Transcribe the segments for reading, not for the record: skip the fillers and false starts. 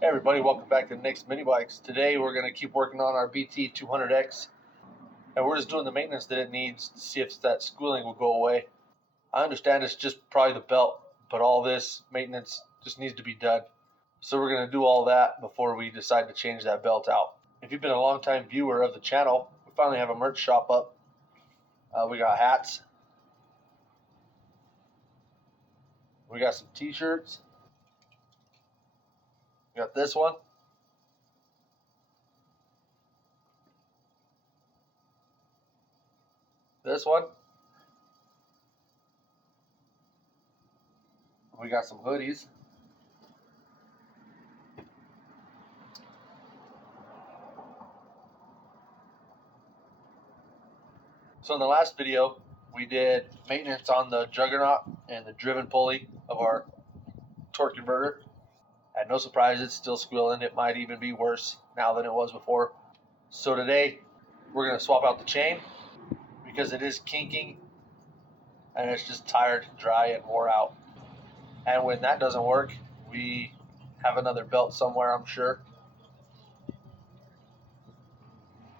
Hey everybody, welcome back to Nick's Mini Bikes. Today we're going to keep working on our BT200X, and we're just doing the maintenance that it needs to see if that squealing will go away. I understand it's just probably the belt, but all this maintenance just needs to be done. So we're going to do all that before we decide to change that belt out. If you've been a long time viewer of the channel, we finally have a merch shop up. We got hats. We got some t-shirts. We got this one. This one. We got some hoodies. So in the last video, we did maintenance on the juggernaut and the driven pulley of our torque converter. And no surprise, it's still squealing. It might even be worse now than it was before. So today, we're going to swap out the chain because it is kinking and it's just tired, dry, and wore out. And when that doesn't work, we have another belt somewhere, I'm sure.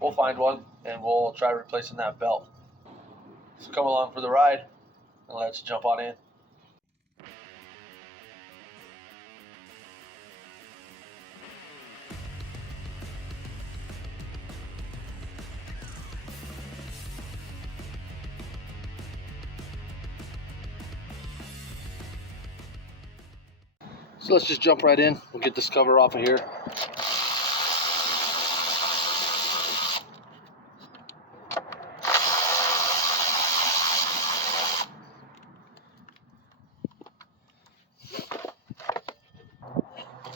We'll find one and we'll try replacing that belt. So come along for the ride and let's jump on in. So let's just jump right in. We'll get this cover off of here.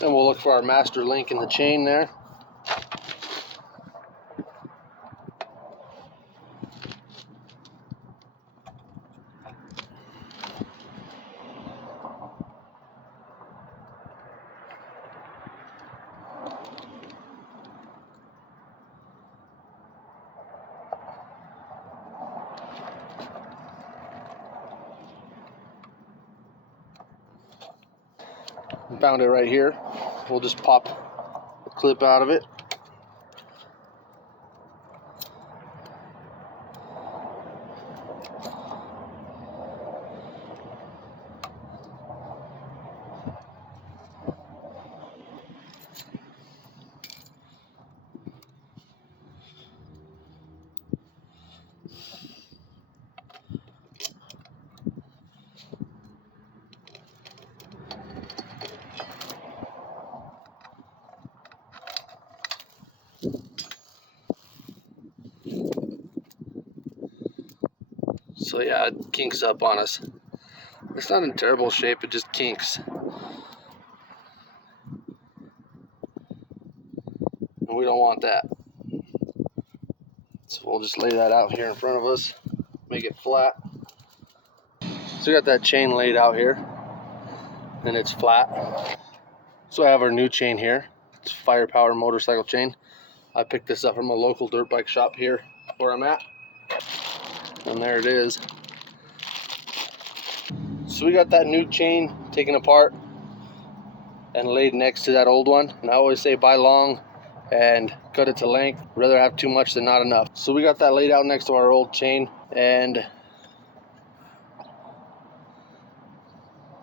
Then we'll look for our master link in the chain there. Found it right here. We'll just pop the clip out of it. So yeah, it kinks up on us. It's not in terrible shape, it just kinks. And we don't want that. So we'll just lay that out here in front of us, make it flat. So we got that chain laid out here, and it's flat. So I have our new chain here. It's Firepower motorcycle chain. I picked this up from a local dirt bike shop here where I'm at. And there it is. So we got that new chain taken apart and laid next to that old one. And I always say buy long and cut it to length. Rather have too much than not enough. So we got that laid out next to our old chain, and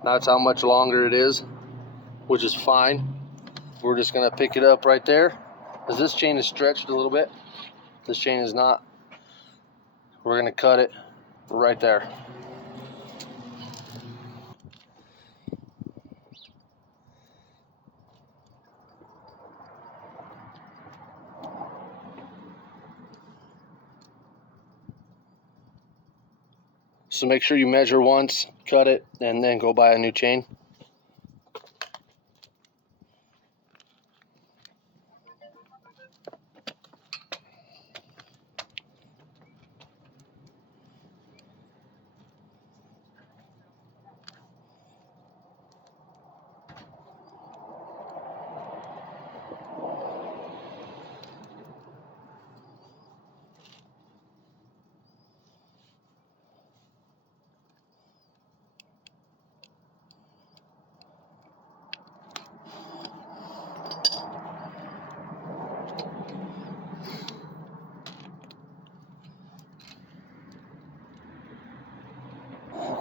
that's how much longer it is, which is fine. We're just gonna pick it up right there. As this chain is stretched a little bit, this chain is not. We're gonna cut it right there. So make sure you measure once, cut it, and then go buy a new chain.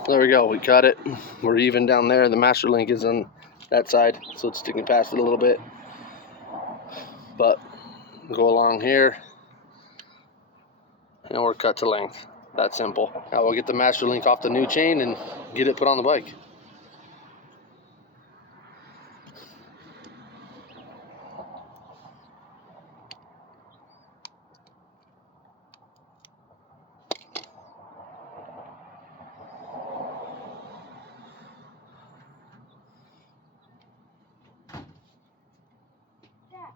There we go, we cut it. We're even down there. The master link is on that side, so it's sticking past it a little bit. But go along here, and we're cut to length. That simple. Now we'll get the master link off the new chain and get it put on the bike.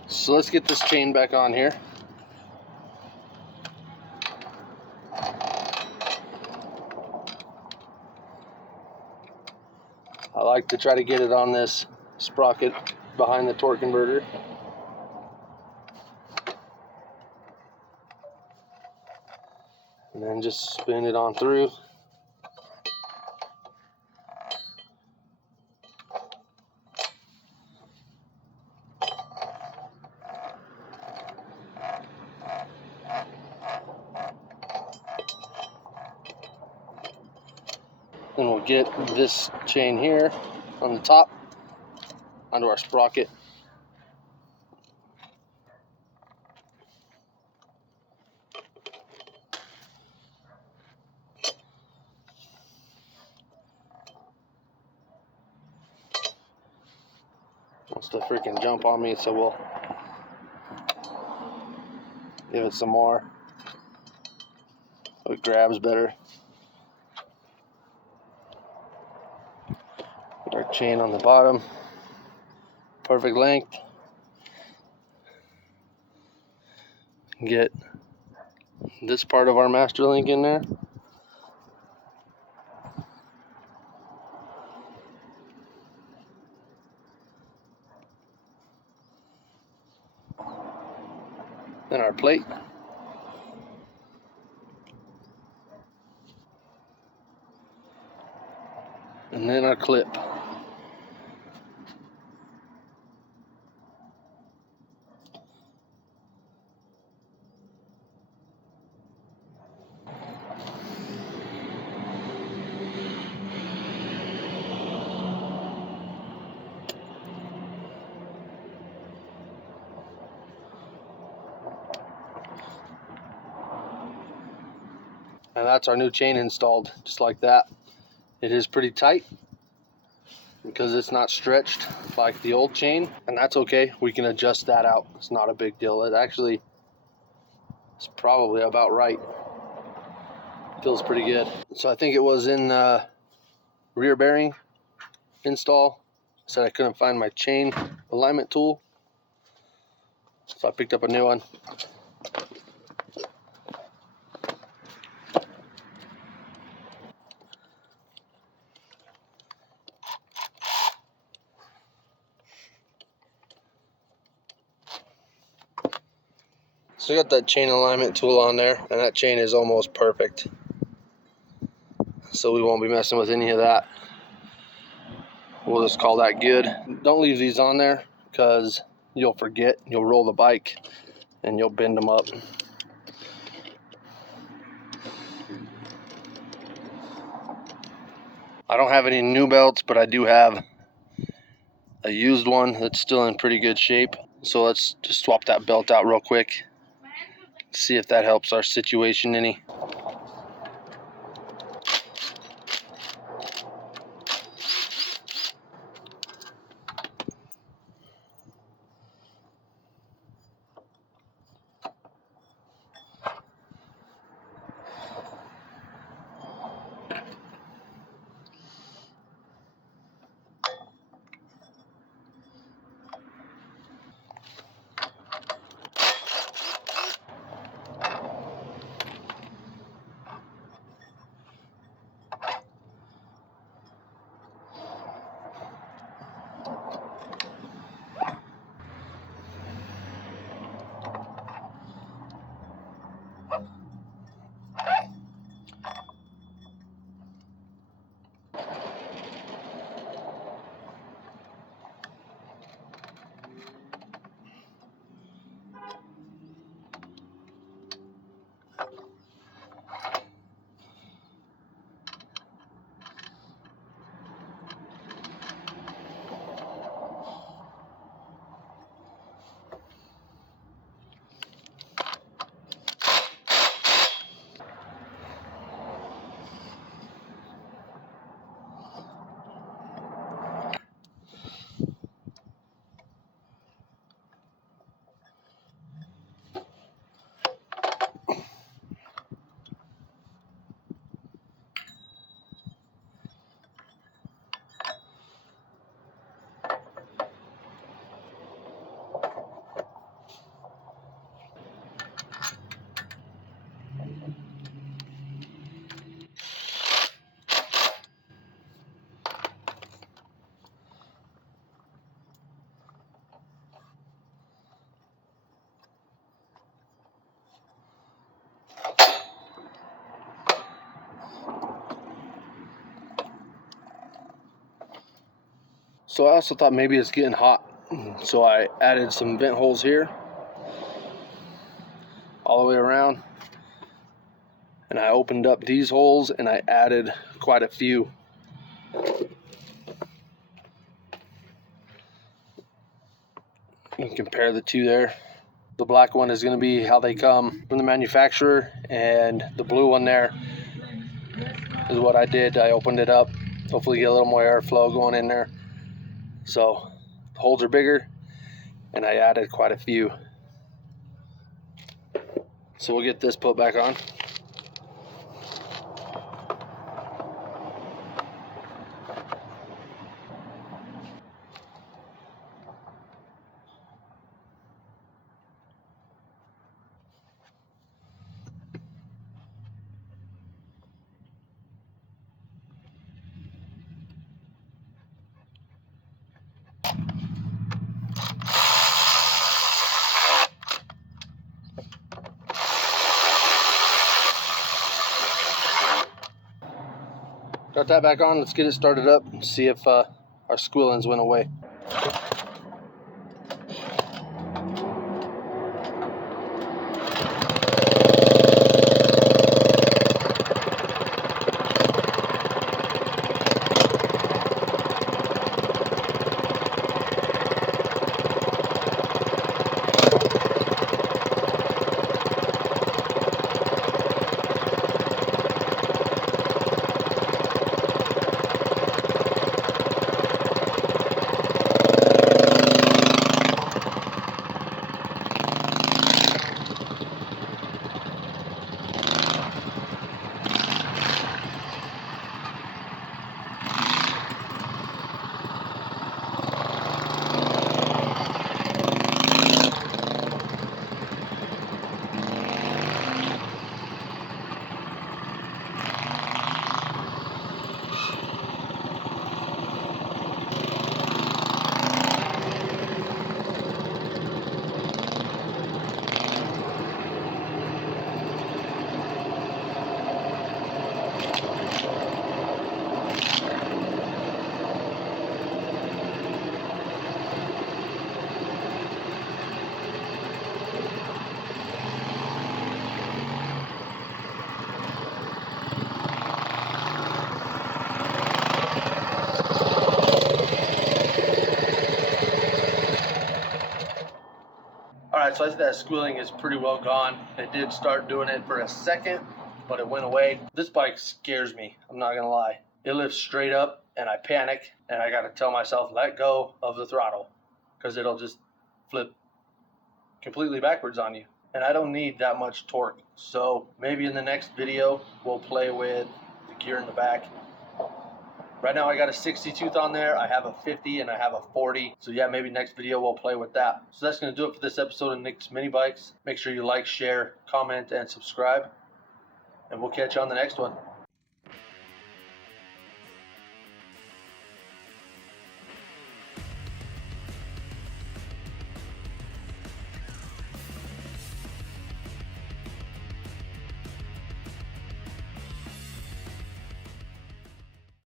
So let's get this chain back on here. I like to try to get it on this sprocket behind the torque converter. And then just spin it on through. Then we'll get this chain here on the top onto our sprocket. Wants to freaking jump on me, so we'll give it some more so it grabs better. Put our chain on the bottom, perfect length. Get this part of our master link in there. Then our plate. And then our clip. And that's our new chain installed, just like that. It is pretty tight because it's not stretched like the old chain, and that's okay. We can adjust that out. It's not a big deal. It actually is probably about right. Feels pretty good. So I think it was in rear bearing install. I said I couldn't find my chain alignment tool, so I picked up a new one. So I got that chain alignment tool on there, and that chain is almost perfect. So we won't be messing with any of that. We'll just call that good. Don't leave these on there because you'll forget. You'll roll the bike and you'll bend them up. I don't have any new belts, but I do have a used one that's still in pretty good shape. So let's just swap that belt out real quick. See if that helps our situation any. So I also thought maybe it's getting hot. So I added some vent holes here all the way around. And I opened up these holes and I added quite a few. You can compare the two there. The black one is going to be how they come from the manufacturer, and the blue one there is what I did. I opened it up, hopefully get a little more airflow going in there. So the holes are bigger and I added quite a few. So we'll get this put back on. Got that back on. Let's get it started up and see if our squealings went away. Alright, so I think that squealing is pretty well gone. It did start doing it for a second, but it went away. This bike scares me, I'm not gonna lie. It lifts straight up and I panic and I gotta tell myself, let go of the throttle, because it'll just flip completely backwards on you. And I don't need that much torque. So maybe in the next video, we'll play with the gear in the back. Right now I got a 60 tooth on there, I have a 50 and I have a 40. So yeah, maybe next video we'll play with that. So that's gonna do it for this episode of Nick's Mini Bikes. Make sure you like, share, comment, and subscribe. And we'll catch you on the next one.